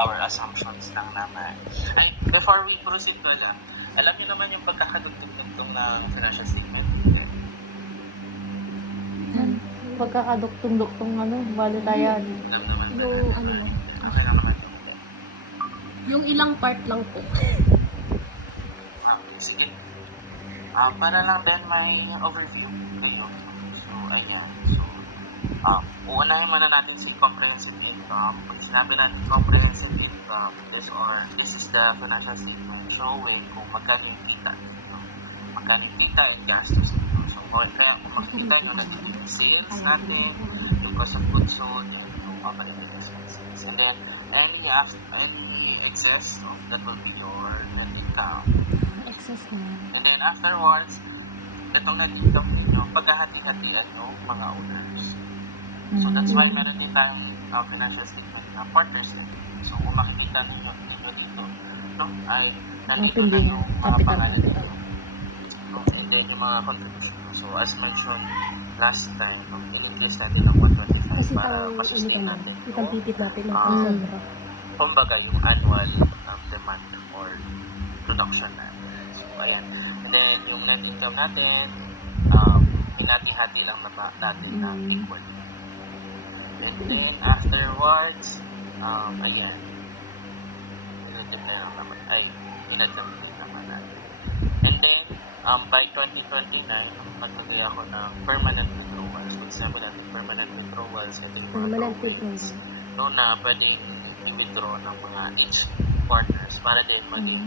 our assumptions lang naman. Ay, before we proceed pala, alam niyo naman yung pagkakadugtong-dugtong ng financial statement? Okay. Pagkakaduktong-duktong balitayan. Alam naman ba? Yung ano mo, Okay lang naman yung yung ilang part lang po. sige. Para lang din may overview kayo. So, ayan. So, uunahin muna natin si comprehensive income. Pag sinabi natin comprehensive income, this is the financial statement showing kung magkano yung kita nito. Magkano yung kita and gastos nito. So, kaya kung makikita nyo, nandito yung sales natin, yung cost of goods sold, and yung operating expenses. And then, any excess, that will be your net income. Excess na. And then afterwards, itong net income ninyo, paghahati-hatian yung mga owners. So that's why meron din tayong financial statement na partners na. So kung makikita ninyo dito, no, ay nandito na yung mga pangalan ninyo. No, and then yung mga contributions. So as mentioned last time, no, in-increase natin ng 125 Kasi para masusin natin itang pipit natin ng sobra. kumbaga yung annual demand or production natin. So, ayan. And then, yung net income natin, hinati-hati lang natin na equal. And then, afterwards, ayan. Inadagdag naman natin. And then, by 2029, maglagay ako ng permanent withdrawals. Kung sabi natin permanent withdrawals, ito yung mga drawings. No, na pwedeng i-withdraw ng mga each partners para din maging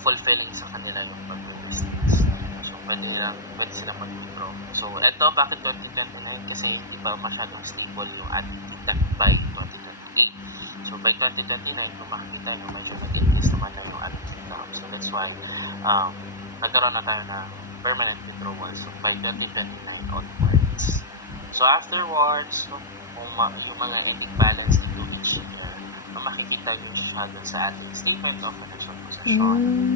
fulfilling sa kanila yung pag-business. So, pwede sila mag-withdraw. So, eto, bakit 2029? Kasi hindi pa masyadong stable yung ating by 2028. So, by 2029, kung makikita nyo, medyo nag-increase naman na yung ating income. So, that's why, nagkaroon na tayo ng permanent withdrawal. So, by 2029 onwards. So, afterwards, yung mga ending balance nito each year, makikita nyo siya sa ating statement of financial possession.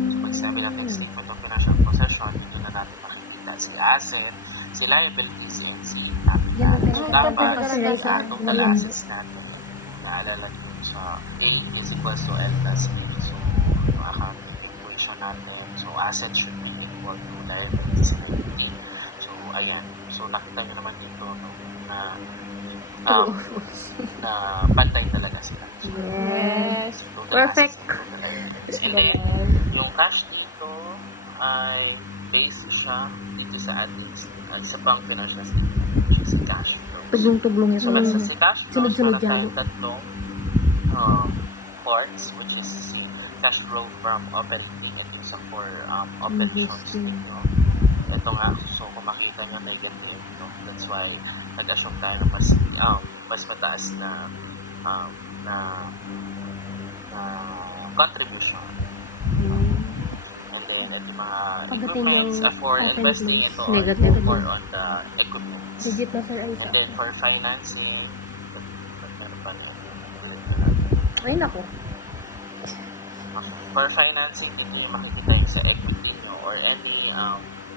So, pag sinabi natin statement of financial possession, dito na natin makikita si asset, si liabilities, and si capital. So, dapat ang total assets natin, naalala nyo sa A is equals to L plus B. So, yung accounting equation natin. So, assets should be equal to liabilities and equity. So, ayan. So, nakita nyo naman dito na bantay talaga sila. Yes. So, Perfect. And then, yung cash dito ay based siya dito sa ating sa pang financial statement, which is cash flow. Tuglong-tuglong So, yan. sa cash flow, Sunod-sunod meron tayong yan. tatlong parts, which is si cash flow from operating at yung sa for operations dito. Ito nga, so kung makita nyo negative, no? That's why nag-assume tayo mas mataas na contribution. And then, ito mga equipments for investing, ito Negative. for on the equipments. Legit na sir ang isa. And then, for financing, meron pa rin. Ay, naku. For financing, ito yung makikita nyo sa equity nyo or any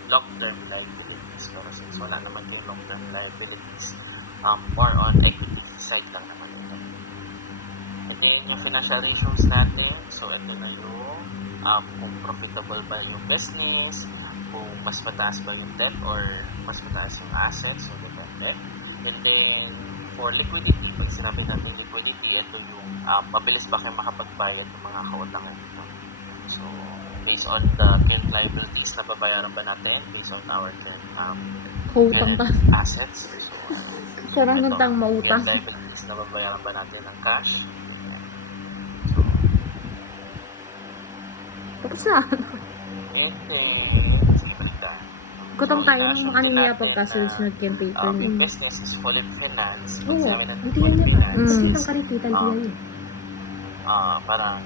long-term liabilities. Pero since wala naman yung long-term liabilities, more on equity side lang naman ito. Again, yung financial ratios natin, so ito na yung kung profitable ba yung business, kung mas mataas ba yung debt or mas mataas yung assets, so depende. And then, for liquidity, pag sinabi natin liquidity, ito yung mabilis ba kayo makapagbayad ng mga kautangan dito. So, based on the current liabilities na babayaran ba natin, based on our Utang current pa. assets. So, Sarang nung tang mautang. current liabilities na babayaran ba natin ng cash. So, Tapos na. and then, sige balik tayo. Kutang So, tayo ng ina-assume kanina natin pagkasunod yung paper na, niya. yung business is fully financed. Pag Oo, sinabi natin hindi fully yan yan. financed, Kasi Mm. itang karipitan diyan yun. parang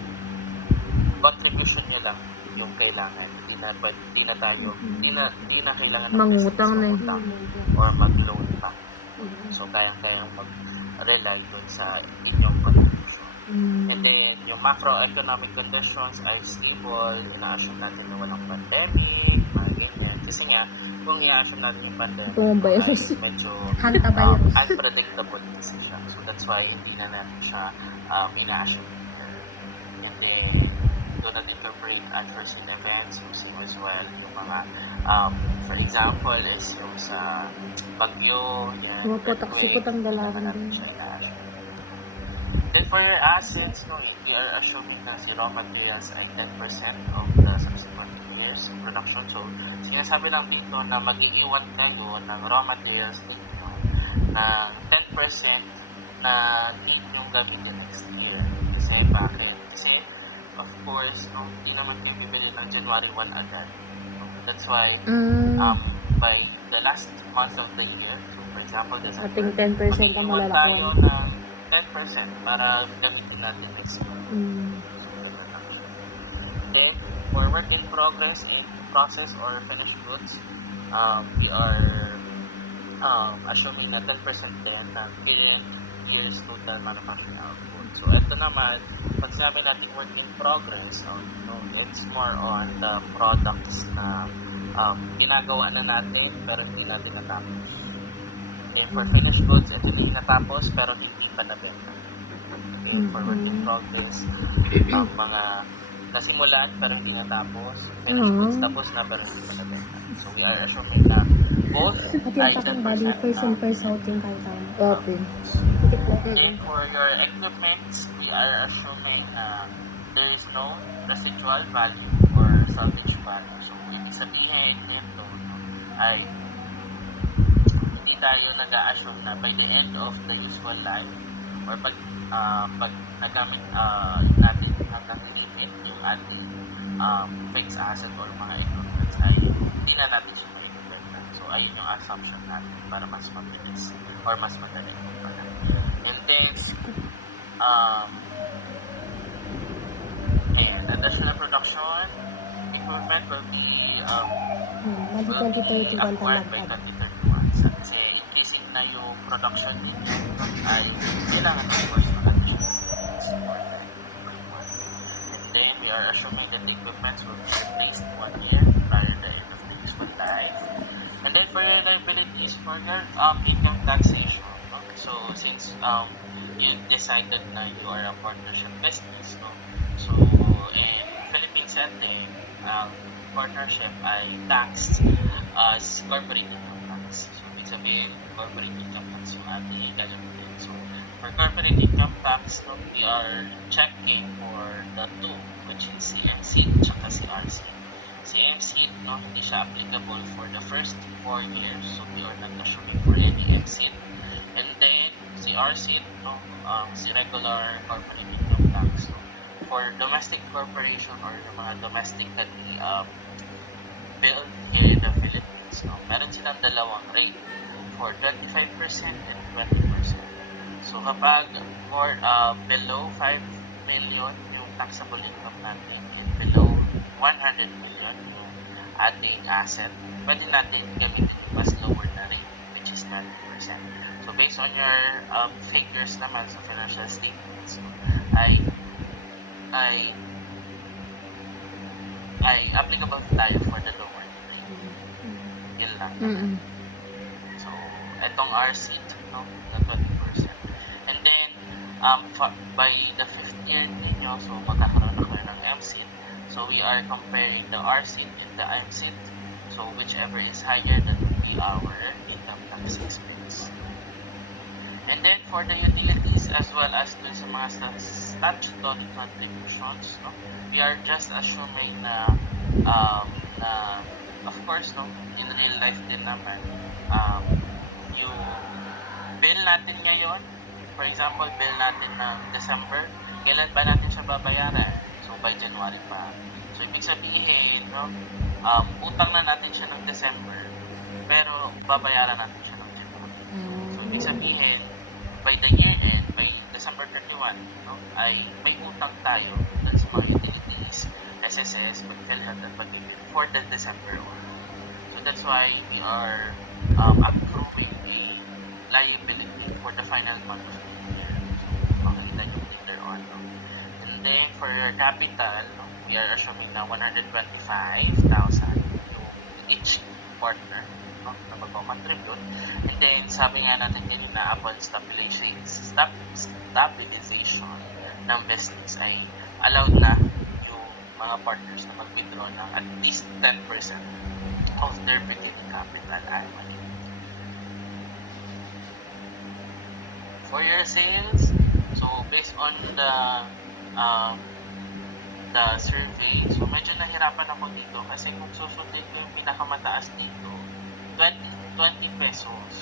contribution nyo lang yung kailangan. Hindi na kailangan ng Mangutang na business mangutang or mag-loan pa. So, kayang mag-rely dun sa inyong contribution. And then, yung macroeconomic conditions are stable. Ina-assume natin na walang pandemic, mga ganyan. Kasi nga, kung i-assume natin yung pandemic, Tumambay ay ako. medyo Hantavirus. unpredictable kasi siya. So, that's why hindi na natin siya ina-assume. And then, do not incorporate unforeseen events using as well yung mga, for example, is yung sa bagyo, yan, Pumaputak si Putang Dalawan natin din. siya i-assure. Then for your assets, no, we are assuming na si raw materials ay 10% of the subsequent years in production. So, sinasabi lang dito na mag-iiwan kayo ng raw materials dito ng 10% na need yung gamitin next year. Kasi bakit? Kasi, of course, no, hindi naman kayo bibili ng January 1 agad. No? That's why, by the last month of the year, so for example, December, Ating 10% ang mag-iiwan tayo malalakuan. ng 10% para gamitin natin next year. Then, for work in progress in process or finished goods, we are assuming na 10% din ng current year's total manufacturing output. So, ito naman, pag sinabi natin work in progress, it's more on the products na ginagawa na natin pero hindi natin natapos. Okay, for finished goods, ito na yung natapos pero hindi pa nabenta. Okay, for work in progress, mga nasimulan pero hindi natapos. Finished goods tapos na pero hindi pa nabenta. So, we are assuming na both At ay yung 10% bali, first in, first out yung kaya tayo. Okay. Titik na. And for your equipment, we are assuming there is no residual value or salvage value. So, ibig sabihin nito ay hindi tayo nag-a-assume na by the end of the useful life or pag nagamit natin hanggang limit yung ating fixed asset or mga equipment ay hindi na natin siya maibibenta. So, ayun yung assumption natin para mas mabilis or mas magaling. And then, additional production equipment will be Mali 2031 acquired by talag. 2031. So, kasi increasing na yung production ninyo ay kailangan of course ng additional and then we are assuming that the equipment will be replaced 1 year prior to the end of the useful life. And then for your liabilities for your income taxation, no? So since you decided na you are a partnership business, no? So in Philippine setting, partnership ay taxed as corporate income tax. So ibig sabihin, corporate income tax yung ating gagamitin. So for corporate income tax, no, we are checking for the two, which is CMC at CRC. CMC, no, hindi siya applicable for the first 4 years, so we are not assuming for any MCIT. And then, CRC, no, si regular corporate income tax. So, for domestic corporation or yung mga domestically built here in the Philippines, no, meron silang dalawang rate for 25% and 20%. So, kapag more below 5 million yung taxable income natin and below 100 million yung ating asset, pwede natin gamitin yung mas lower na rate, which is 90%. So, based on your figures naman sa financial statements, ay applicable tayo for the lower rate. Yun lang. So, etong RC, no, na 20%. And then, by the 5th year ninyo, so magkakaroon na kayo ng MCIT. So, we are comparing the RCIT and the MCIT. So, whichever is higher, that will be our income tax expense. And then, for the utilities as well as dun sa mga statutory contributions, no, we are just assuming na of course, no, in real life din naman, yung bill natin ngayon, for example, bill natin ng December, kailan ba natin siya babayaran? So, by January pa. So, ibig sabihin, no, utang na natin siya ng December, pero babayaran natin siya ng January. So, ibig sabihin, by the year end, by December 31, no, ay may utang tayo sa mga utilities, SSS, PhilHealth, at PhilHealth for the December 1. So, that's why we are accruing a liability for the final month of the year. So, makikita nyo later on. No? And then, for your capital, no, we are assuming na 125,000 to each partner, no, na magpakontribute. And then, sabi nga natin kanina, upon stabilization, ng business ay allowed na yung mga partners na mag-withdraw ng at least 10% of their beginning capital annually. For your sales, so based on the survey, so medyo nahirapan ako dito kasi kung susundin ko yung pinakamataas dito, 20 pesos.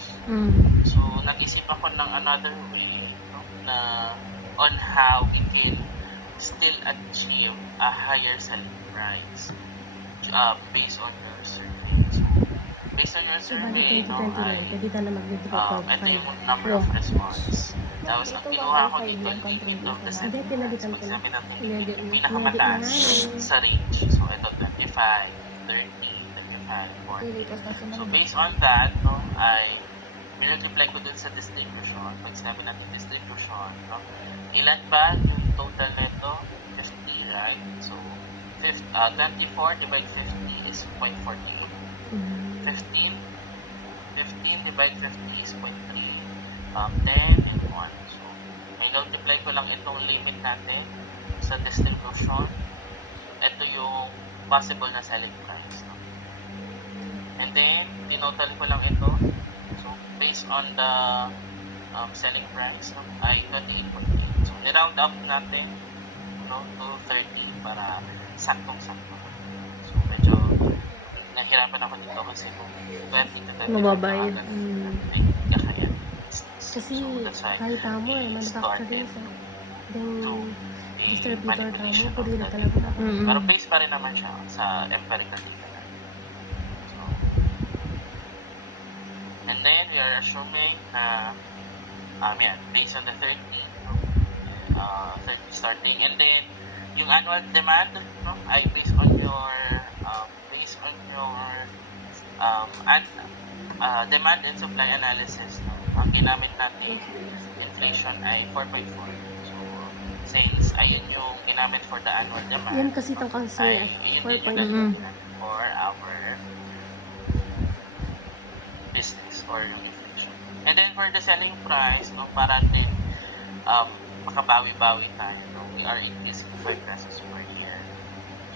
So, nag-isip ako ng another way, no, na on how we can still achieve a higher selling price based on your survey. So, based on your So, bali survey, no, 2029, pwede na mag-withdraw for ito 5. yung number of response. Tapos, ang kinuha ko dito, yung limit of the Hindi, selling pinalitan price. ko na. Pag natin Inedit yung mo. pinakamataas sa range. So, ito, 25, 30, 35, 40. So, based on that, no, ay multiply ko dun sa distribution. Pag sinabi natin distribution, no, ilan ba yung total nito? 50, right? So, 24 divide 50 is 0.48. 15 divide 50 is 0.3. 10 and 1. So, may multiply ko lang itong limit natin sa distribution. Ito yung possible na selling price. No? And then, tinotal ko lang ito. So, based on the selling price, no, ay 28.8. So, niround up natin, no, to 30 para saktong-sakto. So, medyo nahirapan ako dito kasi kung 20 to 30 Mababa na yun. agad, ay kakaya. Kasi So, that's why kahit tamo we manufacturing started sa to then a distributor tamo, manipulation of pwede na that talaga. data. Pero based pa rin naman siya sa empirical data natin. So, and then we are assuming na yan, based on the 30, no, 30 starting, and then yung annual demand, no, ay based on your demand and supply analysis, no, ang ginamit natin inflation ay 4.4. So, since ayun yung ginamit for the annual demand, Yan kasi itong ay concern, yun din 4.4. yung gagawin for our business or yung inflation. And then for the selling price, no, para din makabawi-bawi tayo, no, we are increasing 5 pesos per year.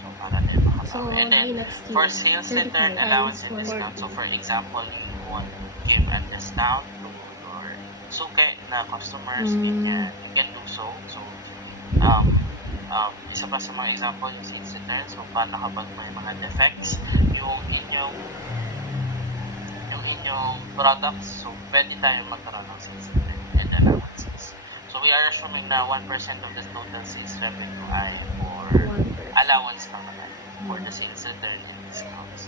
So, para din makabawi. So, And then, by next year, for sales 35 return allowance and times discount, 40. so for example, you want to give a discount to your suke na customers, you can do so. So, isa pa sa mga example yung sales return. So, paano kapag may mga defects yung inyong products, so pwede tayo magkaroon ng sales return and allowances. So, we are assuming na 1% of the total sales revenue ay for allowance lang naman for the sales return and discounts.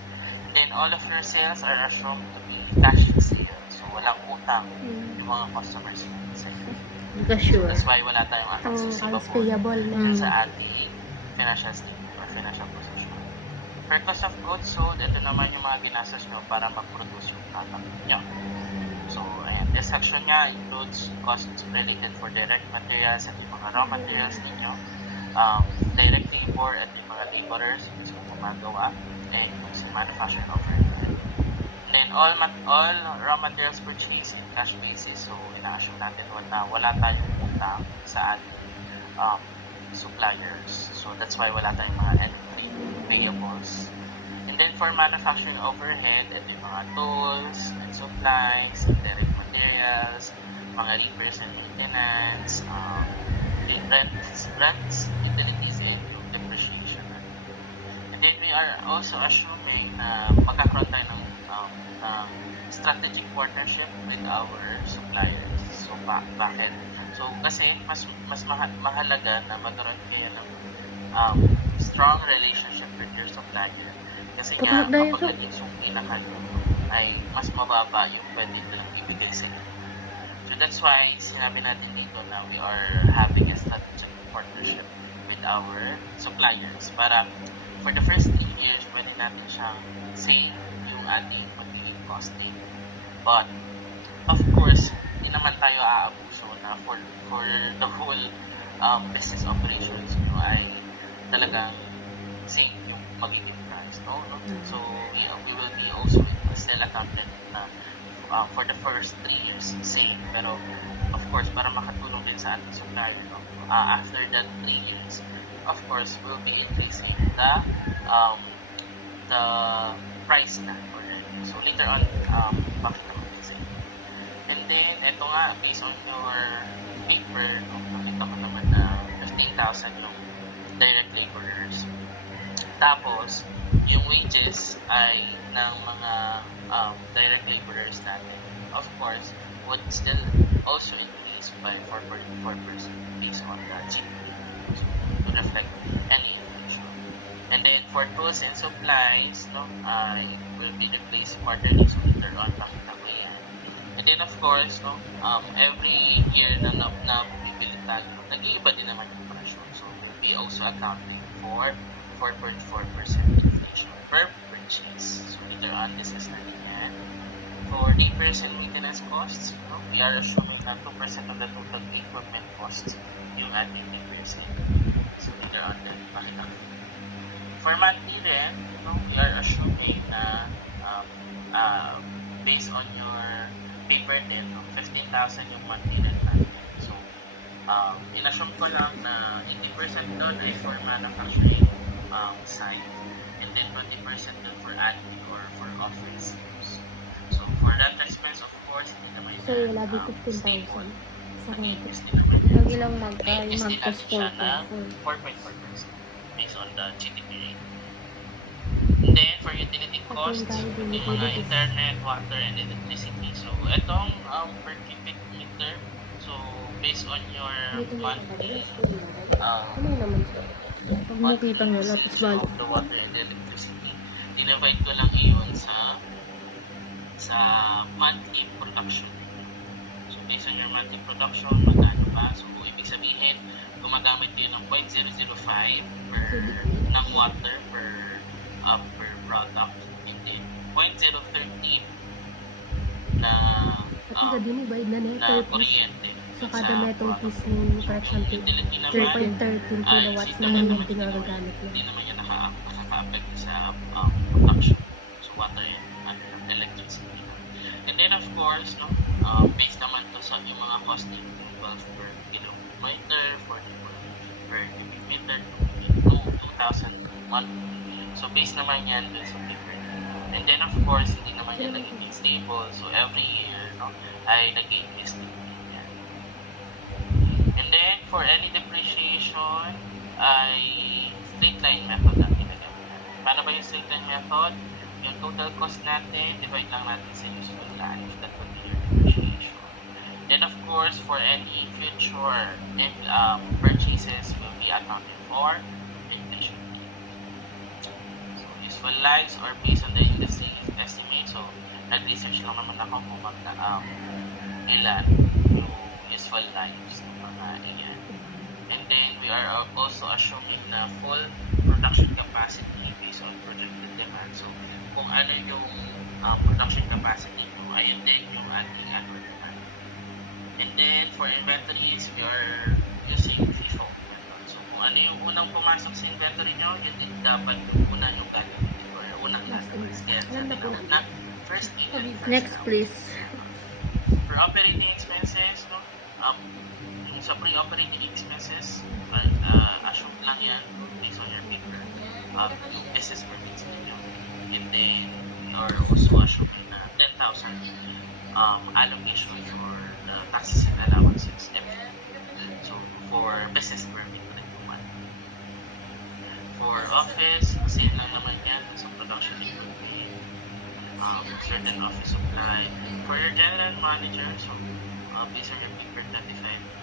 Then, all of your sales are assumed to be cash sales. So, walang utang yung mga customers natin sa inyo. Sure. That's why wala tayong Ang accounts accounts receivable payable na. dun sa ating financial statement or financial position. For cost of goods sold, ito naman yung mga ginastos nyo para mag-produce yung product nyo. So, ayan, this section nga includes costs related for direct materials at yung mga raw materials ninyo, direct labor at yung mga laborers yung gumagawa, and yung sa manufacturing overhead. And then, all raw materials purchased in cash basis, so ina-assume natin wala tayong utang sa ating suppliers. So, that's why wala tayong mga payables. And then, for manufacturing overhead, ito yung mga tools and supplies, direct materials, mga repairs and maintenance, rents, utilities, and yung depreciation. And then, we are also assuming na magkakaroon tayo ng strategic partnership with our suppliers. So, bakit? So, kasi mas mahalaga na magkaroon kayo ng strong relationship with your supplier. Kasi nga, kapag naging sungki na kayo, ay mas mababa yung pwede nilang ibigay sa inyo. So, that's why sinabi natin dito na we are having a strategic partnership with our suppliers para for the first 3 years, pwede natin siyang save yung ating magiging costing. But, of course, hindi naman tayo aabuso na for the whole business operations ay talagang same yung magiging price, no? So, we will be also still accounted na for the first 3 years, same. Pero, of course, para makatulong din sa ating supplier, no? After that 3 years, of course, we'll be increasing the price na already. So, later on, pakita ko kasi. And then, ito nga, based on your paper, no, nakita ko naman na 15,000 yung direct laborers. Tapos, yung wages ay ng mga direct laborers natin, of course, would still also increase by 4.4% based on the GDP, so, to reflect any inflation. And then, for tools and supplies, no, will be replaced quarterly, so later on, pakita ko yan. And then, of course, no, every year na bibili tayo, nag-iiba din naman yung presyo. So, we'll be also accounting for 4.4% inflation per purchase. So, later on, this is natin yan. For repairs and maintenance costs, no, we are assuming na 2% of the total equipment costs yung ating repairs and maintenance. So, later on, then, pakita ko. For monthly rent, no, we are assuming na based on your paper din, no, 15,000 yung monthly rent natin. So, in-assume ko lang na 80% doon ay for manufacturing side, and then 20% doon for admin or for office use. So, for that expense, of course, hindi naman So, wala din stable. 15,000 sa rent. Nag-increase din naman yan. Lagi lang Nag-increase din mag-plus natin siya na 4.4. 4.4% based on the GDP rate. And then, for utility costs, yung mga internet, water, and electricity. So, itong per cubic meter, so, based on your monthly Ano naman ito? Pag makita nyo, lapis of the water and electricity, dinivide ko lang iyon sa monthly production. So, based on your monthly production, magkano ba? So, ibig sabihin, gumagamit kayo ng 0.005 ng water per product, and then 0.013 na kuryente sa kada metal piece ng, for example, utility naman 13 kilowatts ay naman yung hindi ginagamit mo. hindi naman yan nakaka-affect sa production, so water and electricity. And then, of course, no, based naman to sa yung mga costing, 12 per kilometer, 44 per cubic meter, 2,001. So, based naman yan dun sa paper. And then, of course, hindi naman yan nagiging stable. So, every year, no, ay nag-increase din yan. And then, for any depreciation, ay straight line method ang ginagamit. Paano ba yung straight line method? Yung total cost natin, divide lang natin sa useful life. That would be your depreciation. Then, of course, for any future purchases will be accounted for inflation. So, useful lives are based on the industry estimate. So, nag-research lang naman ako kung ilan yung useful lives ng mga iyan. And then, we are also assuming na full production capacity based on projected demand. So, kung ano yung production capacity mo, ayun din yung ating annual demand. And then, for inventories, we are using FIFO method. So, kung ano yung unang pumasok sa inventory nyo, yun din dapat yung una yung gagawin or unang gagawin. Kaya sabi naman na first in and first Next, out. please. For operating expenses, no, yung sa pre-operating expenses, assume lang yan based on your paper. Yung business permits ninyo. And then, or also assuming na 10,000 allocation for the taxes and allowances. So, for business permit rin naman. For office, same lang naman yan sa production equipment, certain office supply. For your general manager, so based on your paper 35,